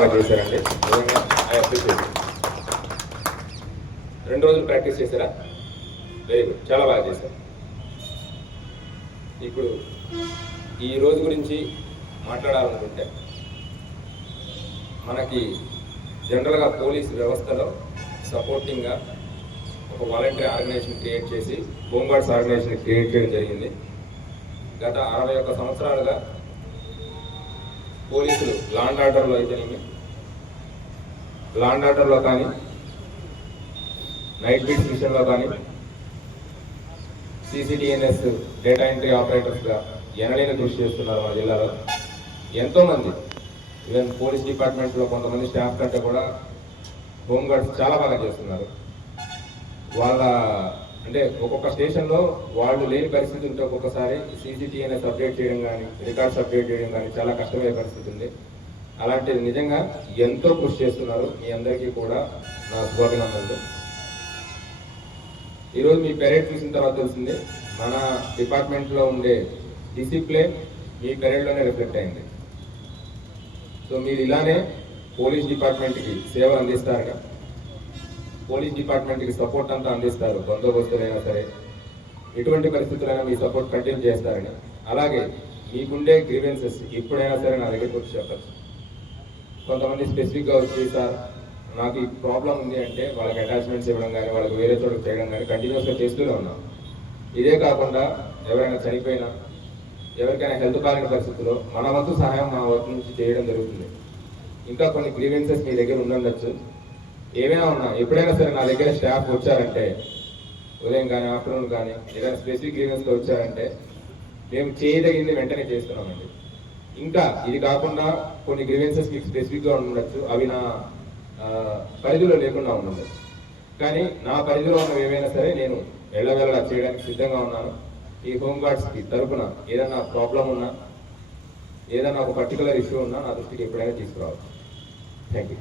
బాగా చేశారండి. రెండు రోజులు ప్రాక్టీస్ చేశారా? వెరీ గుడ్ చాలా బాగా చేశారు. ఇప్పుడు ఈ రోజు గురించి మాట్లాడాలనుకుంటే మనకి జనరల్గా పోలీస్ వ్యవస్థలో సపోర్టింగ్గా ఒక వాలంటరీ ఆర్గనైజేషన్ క్రియేట్ చేసి హోంగార్డ్స్ ఆర్గనైజేషన్ క్రియేట్ చేయడం జరిగింది. గత అరవై ఒక్క సంవత్సరాలుగా పోలీసులు లాండ్ ఆర్డర్లో అయితేనేమి లాండ్ ఆర్డర్లో కానీ నైట్ బీట్ మిషన్లో కానీ సిసిటిఎన్ఎస్ డేటా ఎంట్రీ ఆపరేటర్స్గా ఎనలేని కృషి చేస్తున్నారు మా జిల్లాలో. ఎంతోమంది ఈవెన్ పోలీస్ డిపార్ట్మెంట్లో కొంతమంది స్టాఫ్ కంటే కూడా హోంగార్డ్స్ చాలా బాగా చేస్తున్నారు. వాళ్ళ అంటే ఒక్కొక్క స్టేషన్లో వాళ్ళు లేని పరిస్థితి ఉంటే ఒక్కొక్కసారి సీసీటీఎన్ఎస్ అప్డేట్ చేయడం కానీ రికార్డ్స్ అప్డేట్ చేయడం కానీ చాలా కష్టమయ్యే పరిస్థితి ఉంది. అలాంటిది నిజంగా ఎంతో కృషి చేస్తున్నారు మీ అందరికీ కూడా నా శుభాభినందనలు. ఈరోజు మీ పెరేడ్ చూసిన తర్వాత తెలిసింది మన డిపార్ట్మెంట్లో ఉండే డిసిప్లిన్ మీ పెరేడ్లోనే రిఫ్లెక్ట్ అయింది. సో మీరు ఇలానే పోలీస్ డిపార్ట్మెంట్కి సేవలు అందిస్తారుగా పోలీస్ డిపార్ట్మెంట్కి సపోర్ట్ అంతా అందిస్తారు బందోబస్తులైనా సరే. ఎటువంటి పరిస్థితులైనా మీ సపోర్ట్ కంటిన్యూ చేస్తారని. అలాగే మీకుండే గ్రీవెన్సెస్ ఎప్పుడైనా సరే నా దగ్గరికి వచ్చి చెప్పచ్చు. కొంతమంది స్పెసిఫిక్గా వచ్చి సార్ నాకు ఈ ప్రాబ్లం ఉంది అంటే వాళ్ళకి అటాచ్మెంట్స్ ఇవ్వడం కానీ వాళ్ళకి వేరే చోట చేయడం కానీ కంటిన్యూస్గా చేస్తూనే ఉన్నాం. ఇదే కాకుండా ఎవరైనా చనిపోయినా ఎవరికైనా హెల్త్ బాగిన పరిస్థితుల్లో మన వంతు సహాయం మా వర్క్ నుంచి చేయడం జరుగుతుంది. ఇంకా కొన్ని గ్రీవెన్సెస్ మీ దగ్గర ఉండొచ్చు. ఏమైనా ఉన్నా ఎప్పుడైనా సరే నా దగ్గర స్టాఫ్ వచ్చారంటే ఉదయం కానీ ఆఫ్టర్నూన్ కానీ ఏదైనా స్పెసిఫిక్ గ్రీవెన్స్తో వచ్చారంటే మేము చేయదగింది వెంటనే చేస్తున్నామండి. ఇంకా ఇది కాకుండా కొన్ని గ్రీవెన్సెస్ మీకు స్పెసిఫిక్గా ఉండొచ్చు అవి నా పరిధిలో లేకుండా ఉండదు కానీ నా పరిధిలో ఉన్నవి ఏమైనా సరే నేను వెళ్ళవెళ్ళ చేయడానికి సిద్ధంగా ఉన్నాను. ఈ హోమ్ గార్డ్స్కి తరపున ఏదైనా ప్రాబ్లం ఉన్నా ఏదైనా ఒక పర్టికులర్ ఇష్యూ ఉన్నా నా దృష్టికి ఎప్పుడైనా తీసుకురావచ్చు. Thank you